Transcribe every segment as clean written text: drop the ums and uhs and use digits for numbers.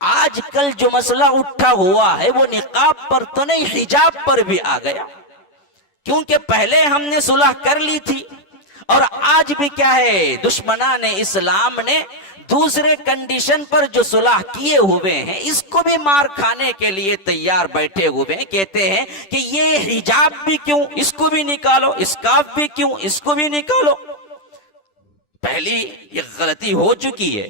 آج کل جو مسئلہ اٹھا ہوا ہے وہ نقاب پر تو نہیں، حجاب پر بھی آ گیا، کیونکہ پہلے ہم نے صلح کر لی تھی، اور آج بھی کیا ہے، دشمنان اسلام نے دوسرے کنڈیشن پر جو صلح کیے ہوئے ہیں اس کو بھی مار کھانے کے لیے تیار بیٹھے ہوئے ہیں۔ کہتے ہیں کہ یہ حجاب بھی کیوں، اس کو بھی نکالو، اسکارف بھی کیوں، اس کو بھی نکالو۔ پہلی یہ غلطی ہو چکی ہے،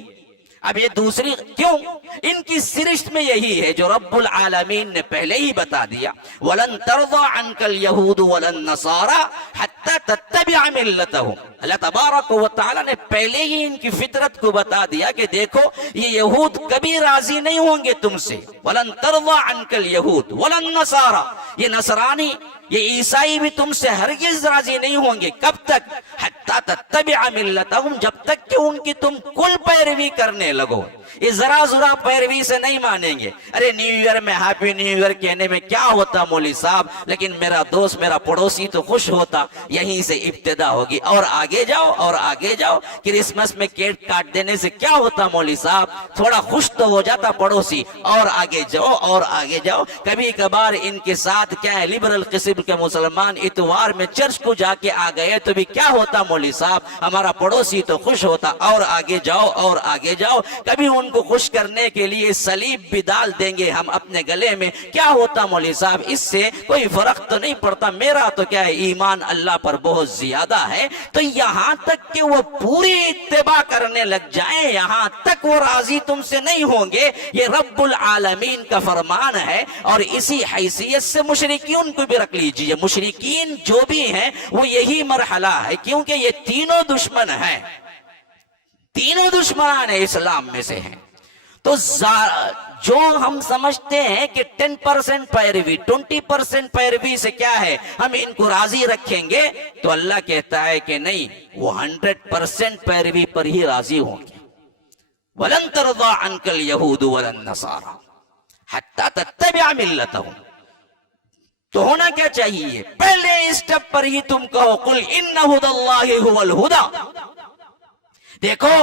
اب یہ دوسری کیوں؟ ان کی سرشت میں یہی ہے جو رب العالمین نے پہلے ہی بتا دیا، وَلَن تَرْضَى عَنْكَ الْيَهُودُ وَلَا النَّصَارَى حَتَّى تَتَّبِعَ مِلَّتَهُمْ۔ اللہ تبارک و تعالیٰ نے پہلے ہی ان کی فطرت کو بتا دیا کہ دیکھو یہ یہود کبھی راضی نہیں ہوں گے تم سے، وَلَن تَرْضَى عَنْكَ الْيَهُودُ وَلَا النَّصَارَى، یہ نصرانی یہ عیسائی بھی تم سے ہرگز راضی نہیں ہوں گے، کب تک؟ حتی تتبع ملتہم، جب تک کہ ان کی تم کل پیروی کرنے لگو۔ یہ ذرا ذرا پیروی سے نہیں مانیں گے۔ ارے نیو ایئر میں ہیپی نیو ایئر کہنے میں کیا ہوتا مولوی صاحب، لیکن میرا دوست میرا پڑوسی تو خوش ہوتا، یہیں سے ابتدا ہوگی، اور آگے جاؤ اور آگے جاؤ۔ کرسمس میں کیک کاٹ دینے سے کیا ہوتا مولوی صاحب، تھوڑا خوش تو ہو جاتا پڑوسی، اور آگے جاؤ اور آگے جاؤ۔ کبھی کبھار ان کے ساتھ کیا ہے، لبرل قسم کے مسلمان اتوار میں چرچ کو جا کے آ گئے تو بھی کیا ہوتا مولوی صاحب، ہمارا پڑوسی تو خوش ہوتا، اور آگے جاؤ اور آگے جاؤ۔ کبھی ان کو خوش کرنے کے لیے صلیب بھی ڈال دیں گے ہم اپنے گلے میں، کیا ہوتا مولوی صاحب، اس سے کوئی فرق تو نہیں پڑتا، میرا تو کیا ہے ایمان اللہ پر بہت زیادہ ہے۔ تو یہاں تک کہ وہ پوری اتباع کرنے لگ جائیں، یہاں تک وہ راضی تم سے نہیں ہوں گے، یہ رب العالمین کا فرمان ہے۔ اور اسی حیثیت سے مشرکین کو بھی رکھ لیجئے، مشرکین جو بھی ہیں وہ یہی مرحلہ ہے، کیونکہ یہ تینوں دشمن ہیں، تینوں دشمنان اسلام میں سے ہیں۔ تو جو ہم سمجھتے ہیں کہ 10% پیروی 20% پیروی سے کیا ہے ہم ان کو راضی رکھیں گے، تو اللہ کہتا ہے کہ نہیں، وہ 100% پیروی پر ہی راضی ہوں گے۔ وَلَن تَرْضَى عَنْكَ الْيَهُودُ وَلَا النَّصَارَى حَتَّى تَتَّبِعَ مِلَّتَهُمْ۔ تو ہونا کیا چاہیے، پہلے اسٹیپ پر ہی تم کہو قُلْ إِنَّ هُدَى اللَّهِ هُوَ الْهُدَى۔ دیکھو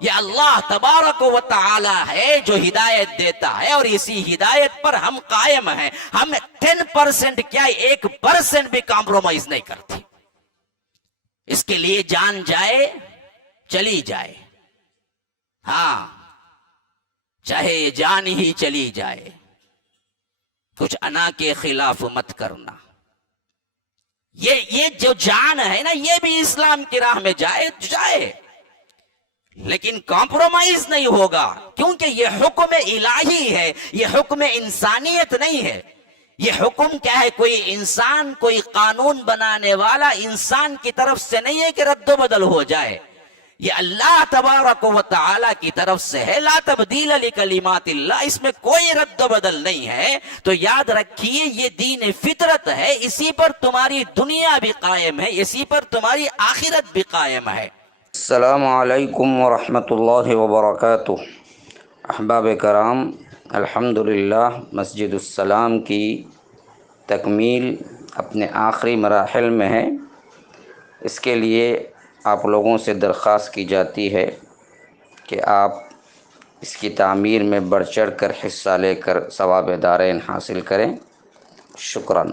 یہ اللہ تبارک و تعالی ہے جو ہدایت دیتا ہے، اور اسی ہدایت پر ہم قائم ہیں۔ ہم 10% کیا 1% بھی کمپرومائز نہیں کرتے، اس کے لیے جان جائے چلی جائے، ہاں چاہے جان ہی چلی جائے، کچھ انا کے خلاف مت کرنا۔ یہ جو جان ہے نا، یہ بھی اسلام کی راہ میں جائے، لیکن کمپرومائز نہیں ہوگا، کیونکہ یہ حکم الہی ہے، یہ حکم انسانیت نہیں ہے۔ یہ حکم کیا ہے، کوئی انسان کوئی قانون بنانے والا انسان کی طرف سے نہیں ہے کہ رد و بدل ہو جائے، یہ اللہ تبارک و تعالی کی طرف سے ہے۔ لا تبدیل لکلمات اللہ، اس میں کوئی رد و بدل نہیں ہے۔ تو یاد رکھیے یہ دین فطرت ہے، اسی پر تمہاری دنیا بھی قائم ہے، اسی پر تمہاری آخرت بھی قائم ہے۔ السلام علیکم ورحمۃ اللہ وبرکاتہ۔ احباب کرام، الحمدللہ مسجد السلام کی تکمیل اپنے آخری مراحل میں ہے۔ اس کے لیے آپ لوگوں سے درخواست کی جاتی ہے کہ آپ اس کی تعمیر میں بڑھ چڑھ کر حصہ لے کر ثواب دارین حاصل کریں۔ شکراً۔